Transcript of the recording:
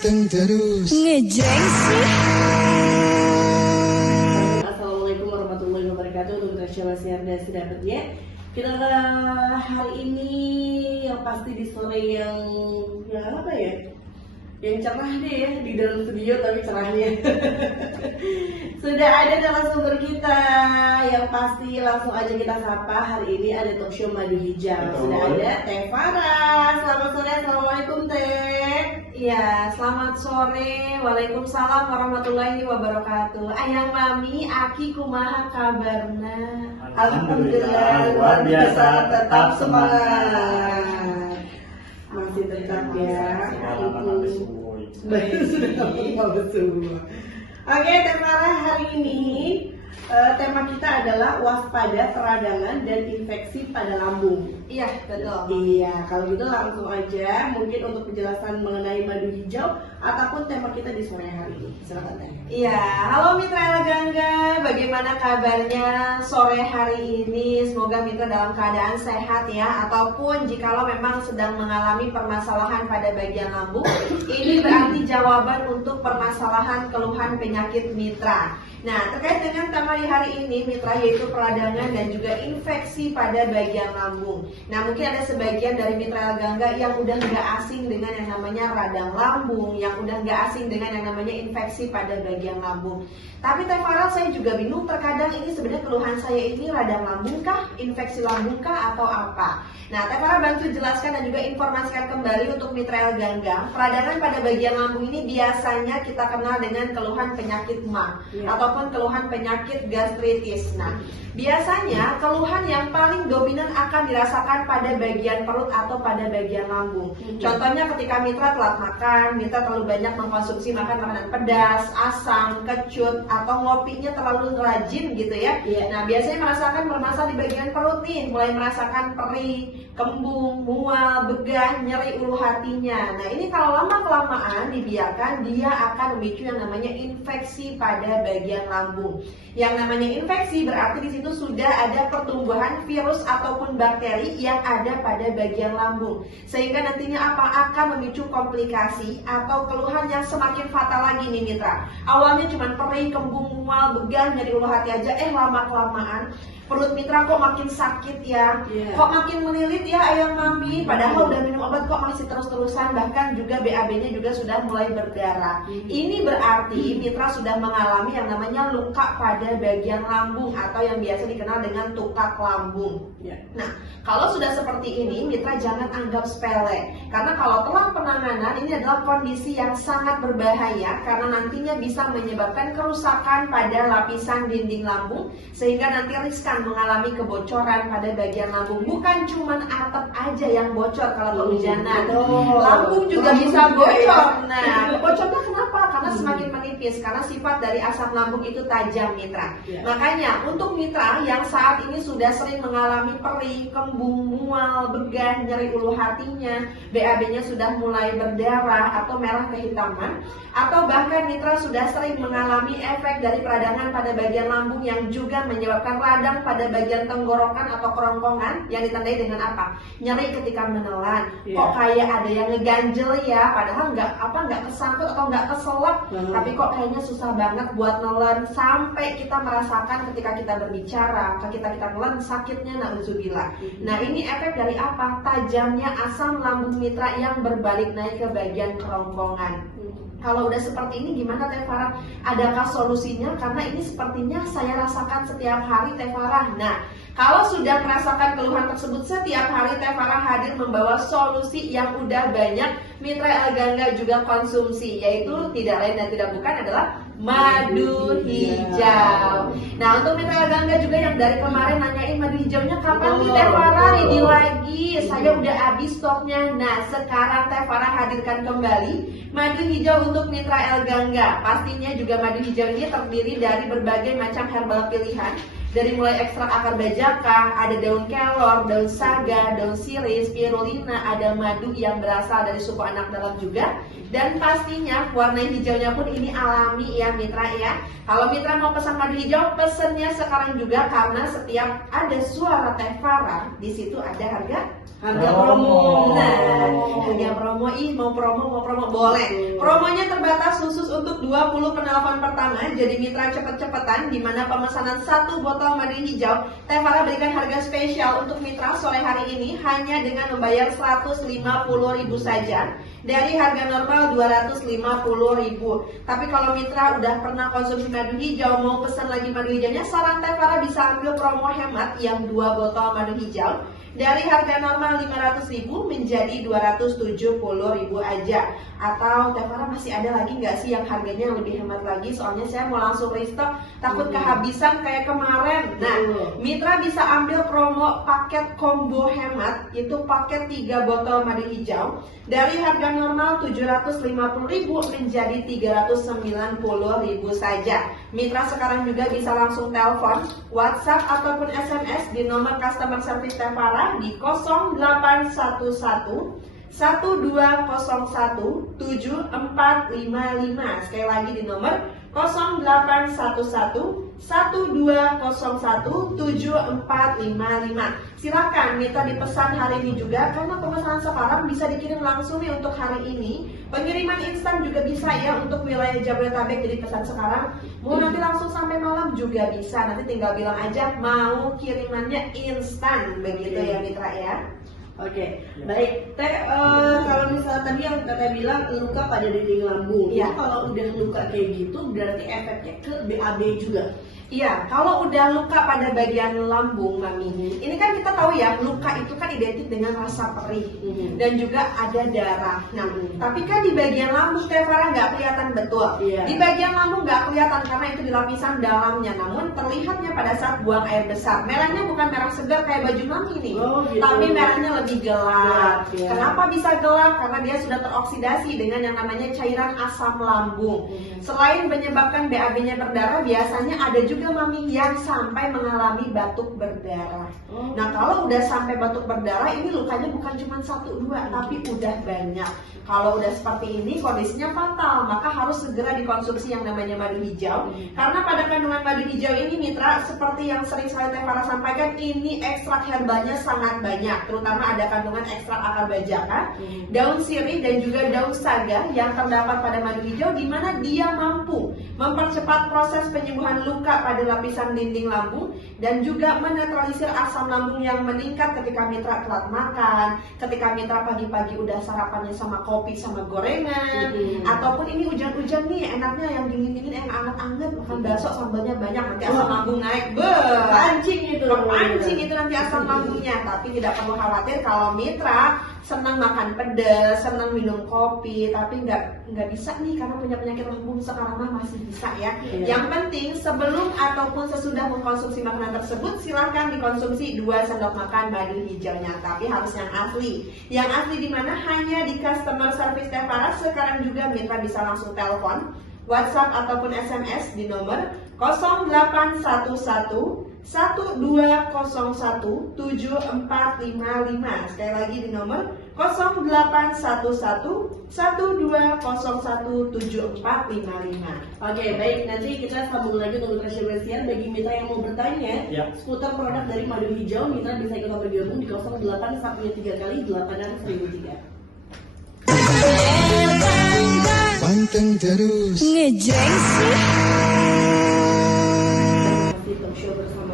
ganteng terus. Ngejreng sih. Assalamualaikum warahmatullahi wabarakatuh. Untuk Rasyawasi Anda sudah ya. Kita hari ini yang pasti di sore yang apa ya? Yang cerah deh ya, di dalam studio tapi cerahnya. Sudah ada narasumber kita yang pasti langsung aja kita sapa. Hari ini ada talk show Madu Hijau. Sudah ada Teh Farah. Selamat sore, assalamualaikum Teh. Ya, selamat sore. Waalaikumsalam warahmatullahi wabarakatuh. Ayang mami, aki kumaha kabarna? Alhamdulillah, luar biasa, tetap semangat. Masih tetap ya. Betul. Oke, tema hari ini tema kita adalah waspada peradangan dan infeksi pada lambung. Iya, betul. Iya, kalau gitu langsung aja mungkin untuk penjelasan mengenai madu hijau ataupun tema kita di sore hari ini. Silakan Teh. Iya, halo Mitra Gangga, bagaimana kabarnya sore hari ini? Semoga Mitra dalam keadaan sehat ya, ataupun jikalau memang sedang mengalami permasalahan pada bagian lambung, ini berarti jawaban untuk permasalahan keluhan penyakit Mitra. Nah, terkait dengan tema di hari ini Mitra, yaitu peradangan dan juga infeksi pada bagian lambung. Nah, mungkin ada sebagian dari Mitra Gangga yang udah nggak asing dengan yang namanya radang lambung, yang udah nggak asing dengan yang namanya infeksi pada bagian lambung. Tapi Teh Farah, saya juga bingung, terkadang ini sebenarnya keluhan saya ini radang lambung kah, infeksi lambung kah, atau apa? Nah, Teh Farah bantu jelaskan dan juga informasikan kembali untuk Mitra Gangga. Peradangan pada bagian lambung ini biasanya kita kenal dengan keluhan penyakit MA ataupun keluhan penyakit gastritis. Nah, biasanya keluhan yang paling dominan akan dirasakan pada bagian perut atau pada bagian lambung. Contohnya ketika Mitra telat makan, Mitra terlalu banyak mengkonsumsi makanan pedas, asam, kecut, atau ngopinya terlalu rajin gitu ya. Nah, biasanya merasakan bermasalah di bagian perut nih, mulai merasakan perih, kembung, mual, begah, nyeri ulu hatinya. Nah, ini kalau lama-kelamaan dibiarkan, dia akan memicu yang namanya infeksi pada bagian lambung. Yang namanya infeksi berarti di situ sudah ada pertumbuhan virus ataupun bakteri yang ada pada bagian lambung, sehingga nantinya apa akan memicu komplikasi atau keluhan yang semakin fatal lagi nih Mitra. Awalnya cuma perih, kembung, mual, begah, nyeri ulu hati aja, lama-kelamaan perut Mitra kok makin sakit ya, kok makin melilit ya ayang mami, padahal udah minum obat kok masih terus-terusan, bahkan juga BAB-nya juga sudah mulai berdarah. Ini berarti Mitra sudah mengalami yang namanya luka pada bagian lambung atau yang biasa dikenal dengan tukak lambung. Nah, kalau sudah seperti ini Mitra jangan anggap sepele, karena kalau telat penanganan ini adalah kondisi yang sangat berbahaya karena nantinya bisa menyebabkan kerusakan pada lapisan dinding lambung sehingga nanti riskan mengalami kebocoran pada bagian lambung. Bukan cuma atap aja yang bocor kalau kehujanan, lambung juga bisa bocor. Nah, bocornya kenapa? Karena semakin menipis, karena sifat dari asam lambung itu tajam Mitra. Makanya untuk Mitra yang saat ini sudah sering mengalami perih, kembung, mual, begah, nyeri ulu hatinya, BAB-nya sudah mulai berdarah atau merah kehitaman, atau bahkan Mitra sudah sering mengalami efek dari peradangan pada bagian lambung yang juga menyebabkan radang pada bagian tenggorokan atau kerongkongan yang ditandai dengan apa? Nyeri ketika menelan. Kok kayak ada yang ngeganjel ya, padahal nggak kesangkut atau nggak keselak, tapi kok kayaknya susah banget buat nelen, sampai kita merasakan ketika kita berbicara, ketika kita nelen sakitnya na'udzubillah. Nah, ini efek dari apa? Tajamnya asam lambung Mitra yang berbalik naik ke bagian kerongkongan. Kalau udah seperti ini gimana Teh Farah? Adakah solusinya? Karena ini sepertinya saya rasakan setiap hari Teh Farah. Nah, kalau sudah merasakan keluhan tersebut setiap hari, Teh Farah hadir membawa solusi yang udah banyak Mitra Gangga juga konsumsi, yaitu tidak lain dan tidak bukan adalah madu hijau. Nah, untuk Mitra Gangga juga yang dari kemarin nanyain madu hijaunya kapan nih Teh Farah ready lagi? Saya udah habis stoknya. Nah, sekarang Teh Farah hadirkan kembali madu hijau untuk Mitra Gangga. Pastinya juga madu hijau ini terdiri dari berbagai macam herbal pilihan Dari mulai ekstrak akar bajaka, ada daun kelor, daun saga, daun sirih, spirulina, ada madu yang berasal dari suku anak dalam juga. Dan pastinya warna hijaunya pun ini alami ya mitra ya. Kalau mitra mau pesan madu hijau, pesennya sekarang juga karena setiap ada suara Teh Farah, di situ ada harga promo. Nah, harga promo, mau promo boleh. Promonya terbatas khusus untuk 20 penelpon pertama. Jadi mitra cepet-cepetan, di mana pemesanan 1 botol madu hijau, Teh Farah berikan harga spesial untuk mitra sore hari ini hanya dengan membayar 150.000 saja. Dari harga normal 250.000. Tapi kalau mitra udah pernah konsumsi madu hijau, mau pesan lagi madu hijaunya, saran Teh Farah bisa ambil promo hemat yang 2 botol madu hijau. Dari harga normal 500.000 menjadi 270.000 aja. Atau Teh Farah masih ada lagi nggak sih yang harganya lebih hemat lagi? Soalnya saya mau langsung restock, takut kehabisan kayak kemarin. Nah, mitra bisa ambil promo paket combo hemat, itu paket 3 botol madu hijau. Dari harga normal 750.000 menjadi 390.000 saja. Mitra sekarang juga bisa langsung telepon, WhatsApp ataupun SMS di nomor customer service Teh Farah di 0811 1201 7455. Sekali lagi di nomor 0811 1201 7455. Silakan minta dipesan hari ini juga, karena pemesanan sekarang bisa dikirim langsung nih untuk hari ini. Pengiriman instan juga bisa ya untuk wilayah Jabodetabek. Jadi pesan sekarang, mau nanti langsung sampai malam juga bisa. Nanti tinggal bilang aja mau kirimannya instan, begitu ya mitra ya. Oke, baik. Teh, kalau misalnya tadi yang Teteh bilang luka pada dinding lambung, Iya. itu kalau udah luka kayak gitu berarti efeknya ke BAB juga. Iya, kalau udah luka pada bagian lambung, Mami, ini kan kita tahu ya, luka itu kan identik dengan rasa perih dan juga ada darah. Nah, tapi kan di bagian lambung Teh Farah nggak kelihatan betul. Iya. Di bagian lambung nggak kelihatan karena itu di lapisan dalamnya, namun terlihatnya pada saat buang air besar. Merahnya bukan merah segar kayak baju Mami nih, Gitu. tapi merahnya lebih gelap. Ya. Kenapa bisa gelap? Karena dia sudah teroksidasi dengan yang namanya cairan asam lambung. Selain menyebabkan BAB-nya berdarah, biasanya ada juga Mami yang sampai mengalami batuk berdarah. Nah, kalau udah sampai batuk berdarah, ini lukanya bukan cuma 1-2, tapi udah banyak. Kalau udah seperti ini, kondisinya fatal, maka harus segera dikonsumsi yang namanya madu hijau. Karena pada kandungan madu hijau ini mitra, seperti yang sering sekali Teh Farah sampaikan, ini ekstrak herbalnya sangat banyak. Terutama ada kandungan ekstrak akar bajaka, daun sirih dan juga daun saga yang terdapat pada madu hijau, di mana dia mampu mempercepat proses penyembuhan luka pada lapisan dinding lambung dan juga menetralisir asam lambung yang meningkat ketika mitra telat makan, ketika mitra pagi-pagi udah sarapannya sama kopi sama gorengan, ataupun ini hujan-hujan nih, enaknya yang dingin-dingin, yang anget-anget, makan bakso sambalnya banyak, nanti asam lambung naik, Pancing itu. pancing itu nanti asam lambungnya. Tapi tidak perlu khawatir kalau mitra senang makan pedas, senang minum kopi, tapi nggak bisa nih karena punya penyakit lambung sekarang mah masih bisa ya. Yang penting sebelum ataupun sesudah mengkonsumsi makanan tersebut, silahkan dikonsumsi 2 sendok makan madu hijaunya, tapi harus yang asli. Yang asli di mana? Hanya di customer service Teh Farah. Sekarang juga mitra bisa langsung telepon, WhatsApp ataupun SMS di nomor 0811 1201 7455. Sekali lagi di nomor 0811 1201 7455. Oke, baik. Nanti kita sambung lagi untuk Mitra Syabasiar. Bagi mitra yang mau bertanya seputar produk dari madu hijau, mitra bisa ikut bergabung di 08 1 3 kali 803. Panteng terus Ngejreng sih.